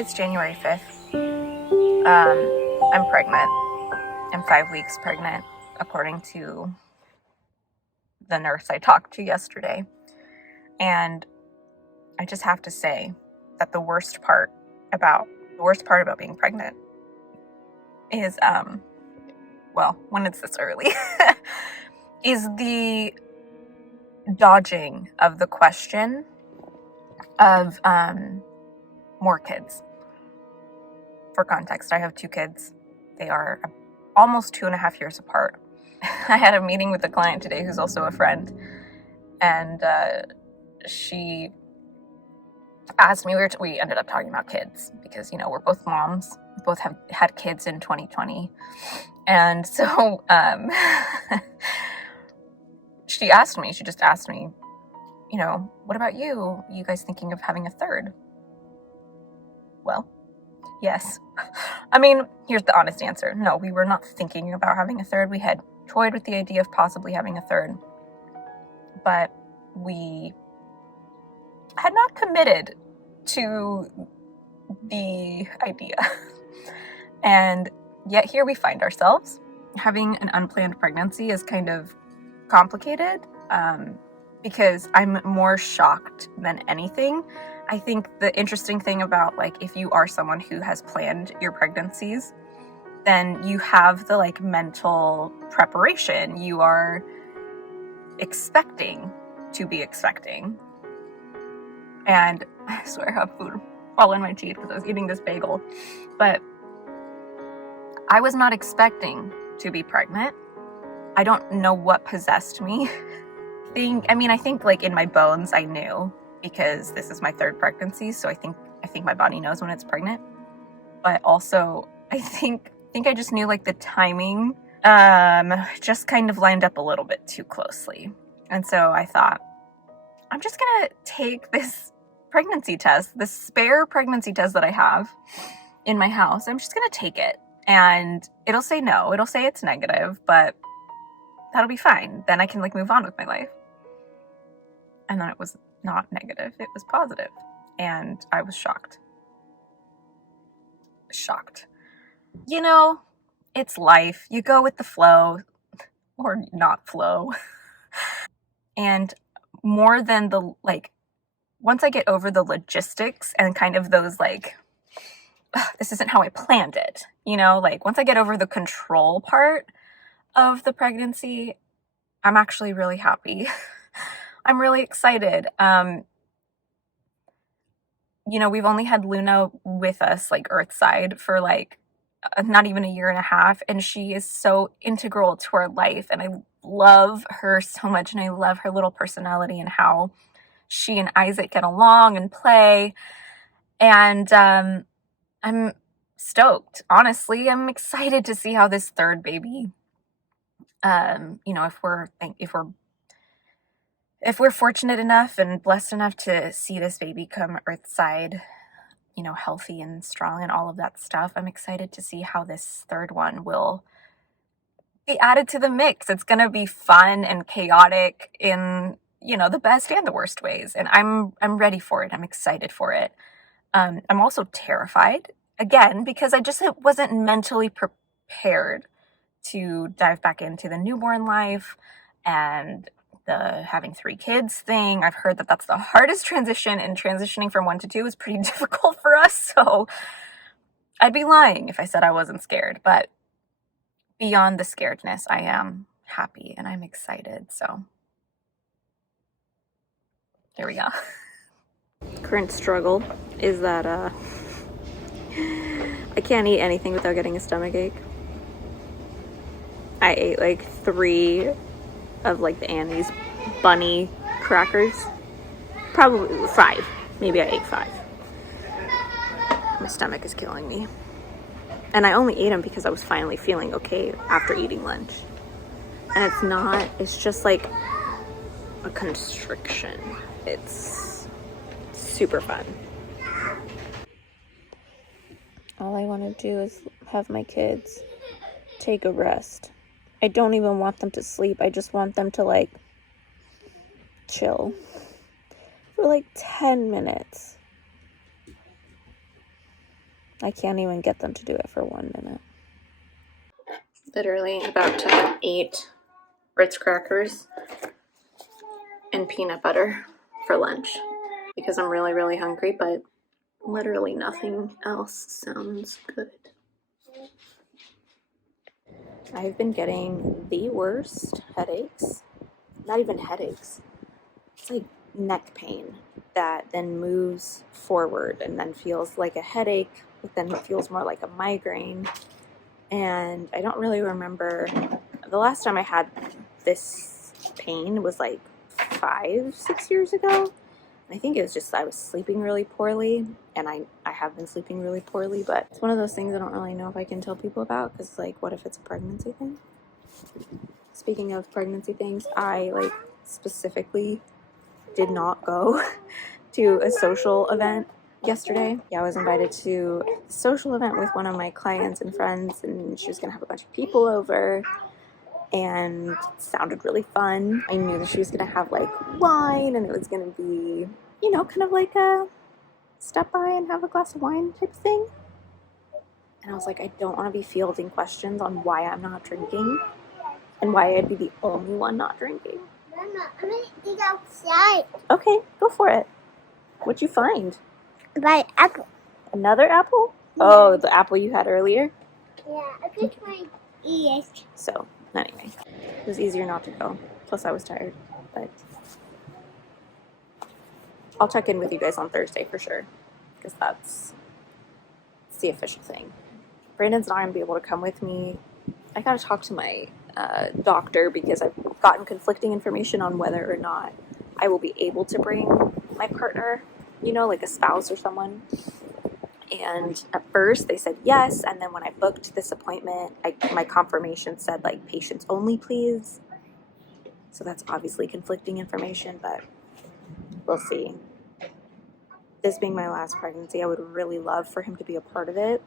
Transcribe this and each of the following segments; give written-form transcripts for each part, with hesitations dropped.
It's January 5th. I'm pregnant. I'm 5 weeks pregnant, according to the nurse I talked to yesterday. And I just have to say that the worst part about being pregnant is, when it's this early, is the dodging of the question of more kids. For context, I have 2 kids. They are almost 2.5 years apart. I had a meeting with a client today who's also a friend, and she asked me, we ended up talking about kids because, we're both moms, both have had kids in 2020. And so she just asked me, what about you? You guys thinking of having a third? Well, yes. I mean, here's the honest answer. No, we were not thinking about having a third. We had toyed with the idea of possibly having a third, but we had not committed to the idea. And yet here we find ourselves. Having an unplanned pregnancy is kind of complicated because I'm more shocked than anything. I think the interesting thing about, if you are someone who has planned your pregnancies, then you have the mental preparation. You are expecting to be expecting. And I swear I have food all in my teeth because I was eating this bagel. But I was not expecting to be pregnant. I don't know what possessed me. I think in my bones I knew, because this is my 3rd pregnancy, so I think my body knows when it's pregnant. But also I think I just knew the timing just kind of lined up a little bit too closely. And so I thought, I'm just gonna take this pregnancy test, this spare pregnancy test that I have in my house. I'm just gonna take it, and it'll say no, it'll say it's negative, but that'll be fine. Then I can move on with my life. And then it was not negative, it was positive. And I was shocked. It's life. You go with the flow, or not flow. And more than once I get over the logistics and kind of those this isn't how I planned it, once I get over the control part of the pregnancy, I'm actually really happy. I'm really excited. We've only had Luna with us, Earthside, for not even 1.5 years, and she is so integral to our life, and I love her so much, and I love her little personality and how she and Isaac get along and play. And I'm stoked. Honestly, I'm excited to see how this 3rd baby, if we're fortunate enough and blessed enough to see this baby come Earthside, healthy and strong and all of that stuff, I'm excited to see how this 3rd one will be added to the mix. It's going to be fun and chaotic in, the best and the worst ways. And I'm ready for it. I'm excited for it. I'm also terrified, again, because I just wasn't mentally prepared to dive back into the newborn life and the having 3 kids thing. I've heard that that's the hardest transition, and transitioning from 1 to 2 is pretty difficult for us. So I'd be lying if I said I wasn't scared, but beyond the scaredness, I am happy and I'm excited. So here we go. Current struggle is that I can't eat anything without getting a stomach ache. I ate 3 of the Annie's bunny crackers. Probably 5. Maybe I ate 5. My stomach is killing me. And I only ate them because I was finally feeling okay after eating lunch. And it's just a constriction. It's super fun. All I want to do is have my kids take a rest. I don't even want them to sleep. I just want them to chill for 10 minutes. I can't even get them to do it for 1 minute. Literally about to eat Ritz crackers and peanut butter for lunch because I'm really, really hungry, but literally nothing else sounds good. I've been getting the worst headaches. Not even headaches. It's like neck pain that then moves forward and then feels like a headache, but then it feels more like a migraine. And I don't really remember. The last time I had this pain was like 5-6 years ago. I think it was just I was sleeping really poorly, and I have been sleeping really poorly, but it's one of those things I don't really know if I can tell people about, because like, what if it's a pregnancy thing? Speaking of pregnancy things, I like specifically did not go to a social event yesterday. Yeah, I was invited to a social event with one of my clients and friends, and she was gonna have a bunch of people over, and it sounded really fun. I knew that she was gonna have like wine, and it was gonna be, you know, kind of like a step by and have a glass of wine type thing. And I was like, I don't want to be fielding questions on why I'm not drinking and why I'd be the only one not drinking. Mama, I'm gonna eat outside. Okay, go for it. What'd you find? Buy apple. Another apple? Oh, the apple you had earlier? Yeah, I picked my ears. So, anyway, it was easier not to go. Plus, I was tired, but I'll check in with you guys on Thursday for sure, because that's the official thing. Brandon's not gonna be able to come with me. I gotta talk to my doctor because I've gotten conflicting information on whether or not I will be able to bring my partner, you know, like a spouse or someone. And at first they said yes, and then when I booked this appointment, my confirmation said like patients only, please. So that's obviously conflicting information, but we'll see. This being my last pregnancy, I would really love for him to be a part of it,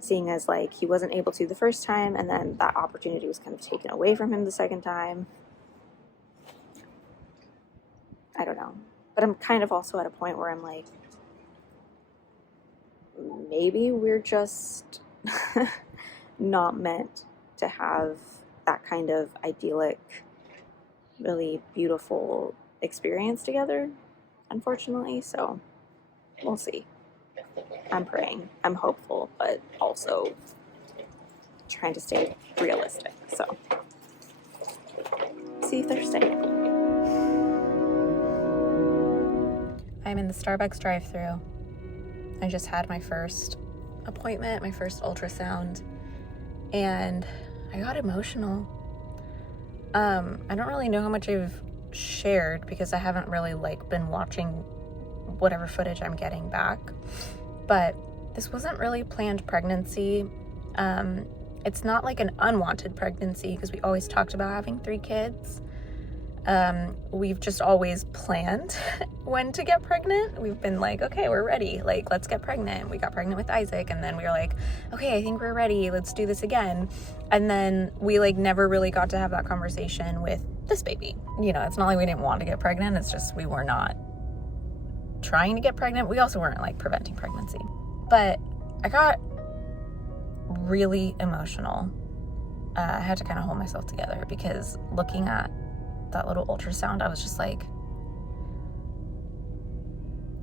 seeing as like he wasn't able to the first time, and then that opportunity was kind of taken away from him the second time. I don't know, but I'm kind of also at a point where I'm like, maybe we're just not meant to have that kind of idyllic, really beautiful experience together, unfortunately. So we'll see. I'm praying, I'm hopeful, but also trying to stay realistic. So see you Thursday. I'm in the Starbucks drive-thru. I just had my first appointment, my first ultrasound, and I got emotional. I don't really know how much I've shared because I haven't really like been watching whatever footage I'm getting back, but this wasn't really a planned pregnancy. It's not like an unwanted pregnancy because we always talked about having 3 kids. We've just always planned when to get pregnant. We've been like, okay, we're ready. Like, let's get pregnant. We got pregnant with Isaac, and then we were like, okay, I think we're ready. Let's do this again. And then we like never really got to have that conversation with this baby. You know, it's not like we didn't want to get pregnant. It's just we were not trying to get pregnant. We also weren't like preventing pregnancy. But I got really emotional. I had to kind of hold myself together because looking at that little ultrasound, I was just like,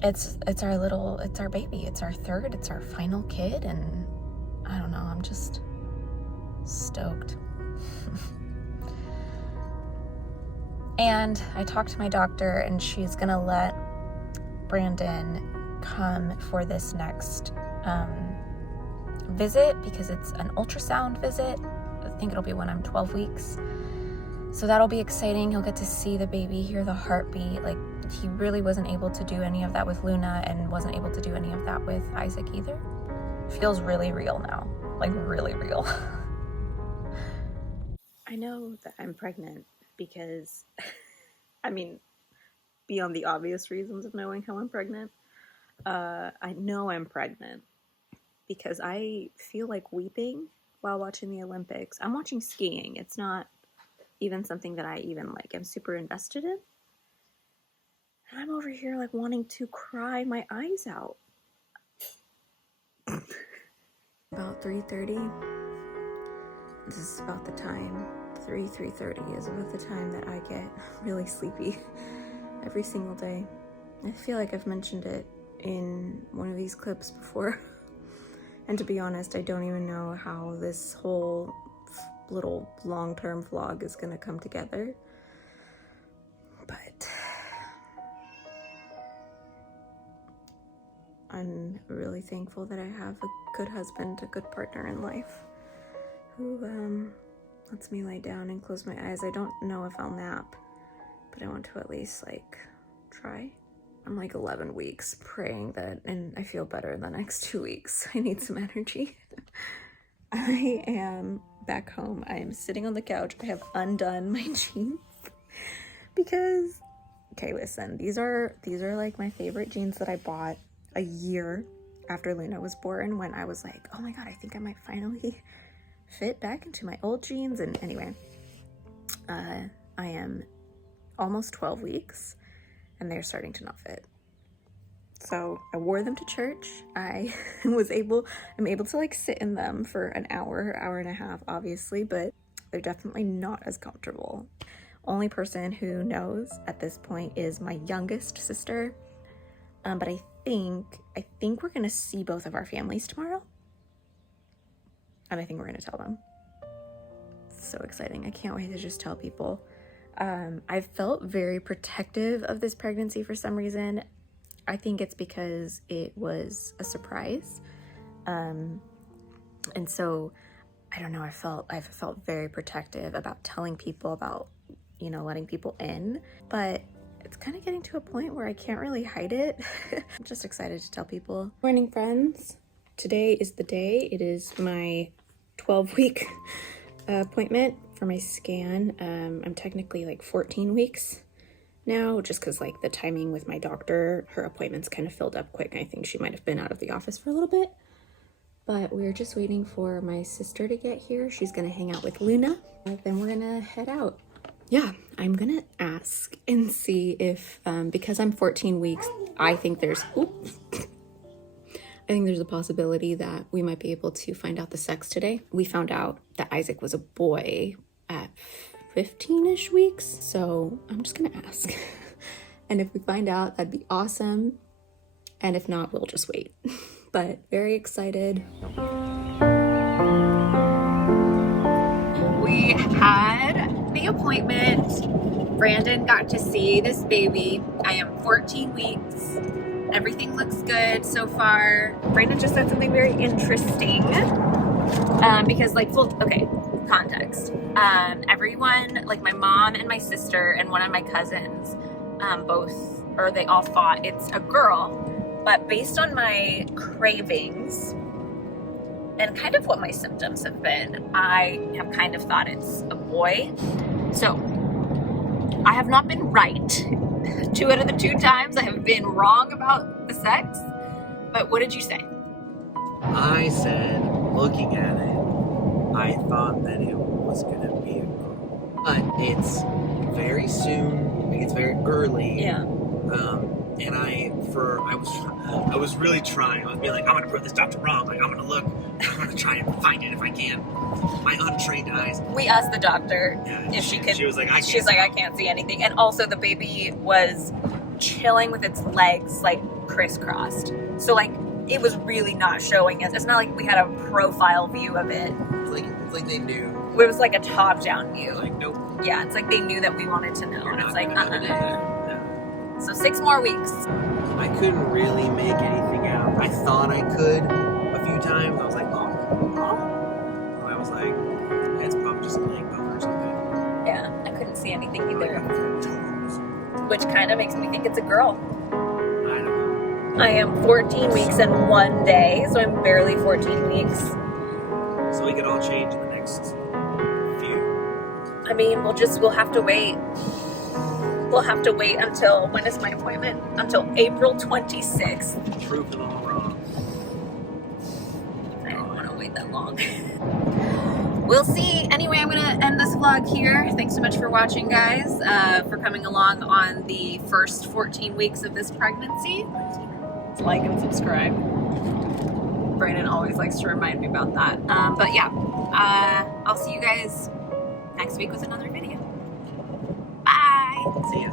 it's our baby, it's our third, it's our final kid, and I don't know, I'm just stoked. And I talked to my doctor, and she's gonna let Brandon come for this next visit because it's an ultrasound visit. I think it'll be when I'm 12 weeks. So that'll be exciting. He'll get to see the baby, hear the heartbeat. Like, he really wasn't able to do any of that with Luna and wasn't able to do any of that with Isaac either. Feels really real now. Like, really real. I know that I'm pregnant because, I mean, beyond the obvious reasons of knowing how I'm pregnant, I know I'm pregnant because I feel like weeping while watching the Olympics. I'm watching skiing. It's not even something that I even like am super invested in. And I'm over here like wanting to cry my eyes out. about 3:30. This is about the time, 3:30 is about the time that I get really sleepy every single day. I feel like I've mentioned it in one of these clips before. And to be honest, I don't even know how this whole little long-term vlog is gonna come together. But I'm really thankful that I have a good husband, a good partner in life who lets me lay down and close my eyes. I don't know if I'll nap, but I want to at least like try. I'm like 11 weeks praying that, and I feel better in the next 2 weeks. I need some energy. I am back home. I am sitting on the couch. I have undone my jeans because, okay, listen, these are like my favorite jeans that I bought a year after Luna was born, when I was like, oh my God, I think I might finally fit back into my old jeans. And anyway, I am almost 12 weeks and they're starting to not fit. So I wore them to church. I'm able to like sit in them for an hour and a half, obviously, but they're definitely not as comfortable. Only person who knows at this point is my youngest sister. But I think we're gonna see both of our families tomorrow. And I think we're gonna tell them. It's so exciting. I can't wait to just tell people. I've felt very protective of this pregnancy for some reason. I think it's because it was a surprise. And so, I don't know, I've felt very protective about telling people, about, you know, letting people in, but it's kind of getting to a point where I can't really hide it. I'm just excited to tell people. Morning, friends. Today is the day. It is my 12-week appointment for my scan. I'm technically like 14 weeks now, just because like the timing with my doctor, her appointments kind of filled up quick. I think she might have been out of the office for a little bit, but we're just waiting for my sister to get here. She's gonna hang out with Luna, and then we're gonna head out. Yeah, I'm gonna ask and see if, because I'm 14 weeks, I think there's a possibility that we might be able to find out the sex today. We found out that Isaac was a boy at 15-ish weeks, so I'm just gonna ask. And if we find out, that'd be awesome. And if not, we'll just wait. But very excited. We had the appointment. Brandon got to see this baby. I am 14 weeks. Everything looks good so far. Brandon just said something very interesting. Because like, context. Everyone, like my mom and my sister and one of my cousins, they all thought it's a girl, but based on my cravings and kind of what my symptoms have been, I have kind of thought it's a boy. So I have not been right 2 out of the 2 times. I have been wrong about the sex. But what did you say? I said, looking at it, I thought that it was going to be a girl. But it's very soon, like it's very early. Yeah. And I was really trying. I was being like, I'm going to prove this doctor wrong. Like, I'm going to look, I'm going to try and find it if I can. My untrained eyes. We asked the doctor if she could. She was like, I can't see anything. And also the baby was chilling with its legs like crisscrossed. So like, it was really not showing us. It's not like we had a profile view of it. It's like they knew. It was like a top-down view. Like, nope. Yeah, it's like they knew that we wanted to know. And it's like, Yeah. So 6 more weeks. I couldn't really make anything out. I thought I could a few times. I was like, oh. I was like, it's probably just a leg bone or something. Yeah, I couldn't see anything either. Which kind of makes me think it's a girl. I don't know. I am 14 weeks and 1 day, so I'm barely 14 weeks. So we could all change in the next few. I mean, we'll have to wait. We'll have to wait until, when is my appointment? Until April 26th. Prove them all wrong. I don't want to wait that long. We'll see. Anyway, I'm going to end this vlog here. Thanks so much for watching, guys, for coming along on the first 14 weeks of this pregnancy. Like and subscribe. Brandon always likes to remind me about that. But yeah, I'll see you guys next week with another video. Bye. See ya.